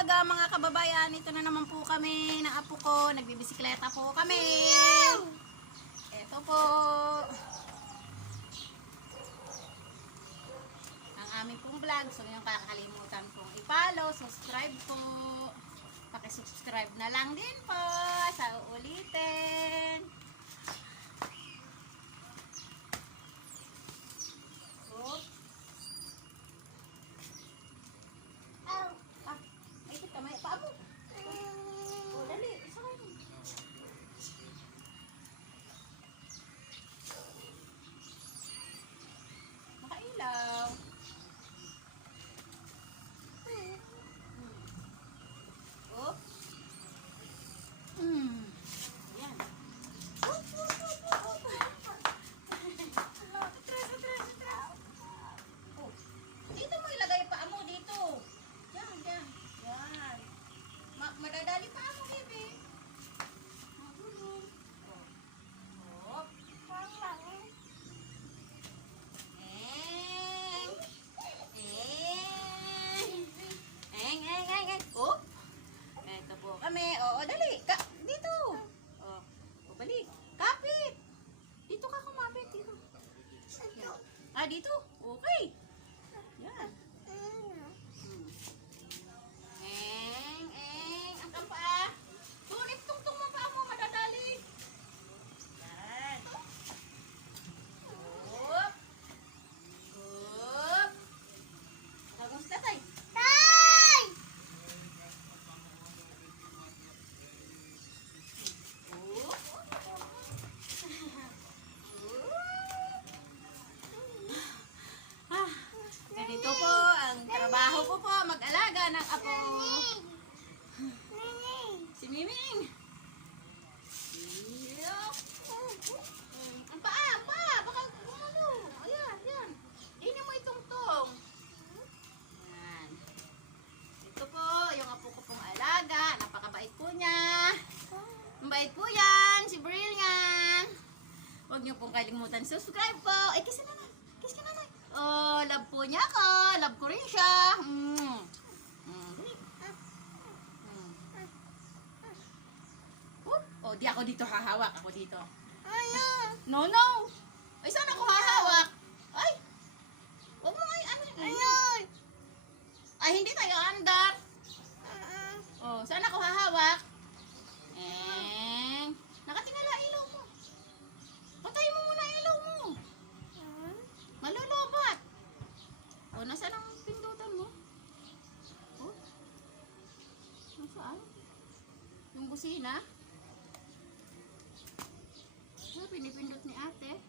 umaga mga kababayan. Ito na naman po kami ng apo ko. Nagbibisikleta po kami. Ito po. Ang aming pong vlog. So yung kakalimutan pong i-follow, subscribe po. Paki-subscribe na lang din po sa uulitin. Makailaw. Oh. Yan. Oh. Dito mo ilagay pa mo dito. Yan, yan. Yan. Madadali pa mo, baby. Magulong. Oh. Oh. Ito po kami. Oo, dali. Dito. Oh. O, balik. Kapit. Dito ka kumapit. Dito. Yan. Ah, dito. Okay. Yan. Ang kampa. Tunip tungtong mo pa mo. Madadali. Yan. Up. Up. Kamusta tayo? Ganito po ang trabaho ko po, mag-alaga ng apo. Si Miming. Yup. Ang paa, baka gumano. Ayan, yan. Hindi mo itungtong. Yan. Ito po, yung apo ko pong alaga. Napakabait po niya. Mabait po yan, si Brilliant. Huwag niyo pong kalimutan subscribe po. Ay, kiss na lang. Kiss ka na lang. Oh, love po niya ako. Love ko rin siya. Oh, di ako dito hahawak. Ako dito. No. Ay, saan ako hahawak? Ay. Huwag mo ay, Ay, hindi tayo andar. Oh, saan ako hahawak? Nakatingala ilaw mo. Patay mo muna ilaw mo. Malulubat. O, nasaan ang pindutan mo? O? Nasaan? Yung busina? O, pinipindot ni ate.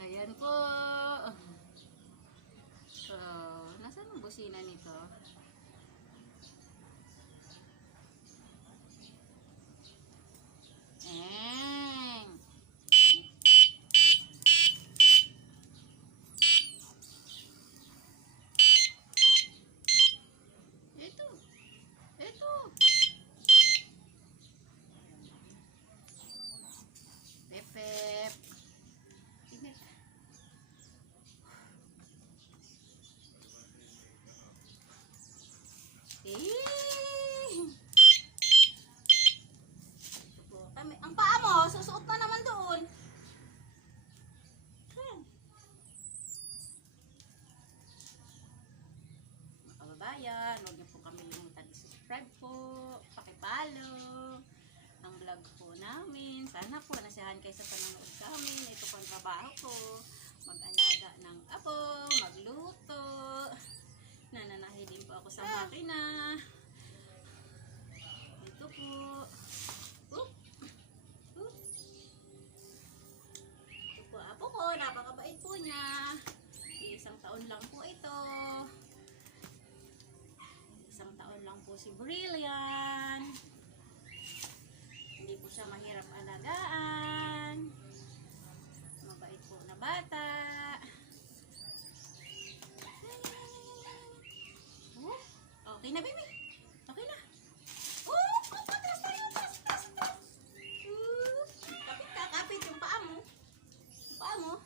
Ayan po. So, nasaan ang busina nito? Ito. Pepep. Ang paa mo, susuot na naman doon. Mga kababayan, huwag niyo po kami limutan i-subscribe po, pakipollow ang vlog po namin. Sana po nasiyahan kayo sa panonood sa amin. Ito po ang trabaho ko, mag-alaga ng apo, magluto. Nananahi din po ako sa makina. Ito po. Ito po apo ko, napakabait po niya. Isang taon lang po ito. Isang taon lang po si Brilliant. Hindi po siya mahirap alagaan. Mabait po na bata. Okay na, baby. Okay na. Atras tayo. Atras. Kapit yung paa mo. Paa mo.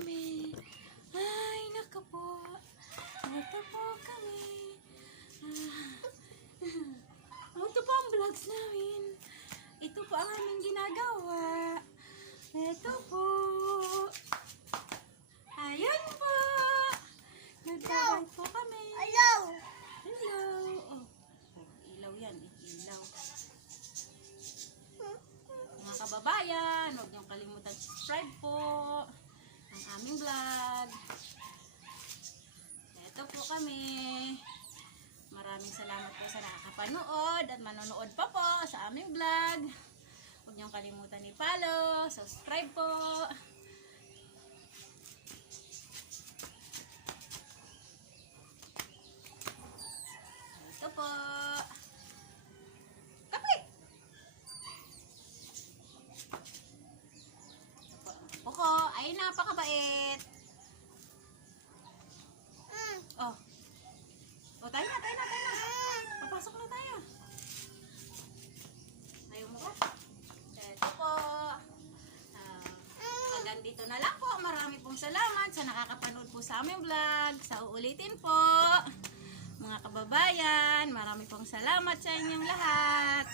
kami. Ay, naku po. Ito po kami. Ito po ang vlogs namin. Ito po ang aming ginagawa. Ito po. Ayan po. Nagkakay po kami. Hello. Hello. Oh, ilaw yan. Ilaw. Mga kababayan, huwag niyong kalimutan subscribe po ang aming vlog. Ito po kami. Maraming salamat po sa nakakapanood at manonood pa po sa aming vlog. Huwag niyong kalimutan i-follow, subscribe po. Ito po. Kape! Poko, ay napakabait. Oh. Oh, tayo na. Papasok na tayo. Ayaw mo ba? Ito po. Hanggang dito na lang po. Marami pong salamat sa nakakapanood po sa aming vlog. Sa uulitin po. Mga kababayan, marami pong salamat sa inyong lahat.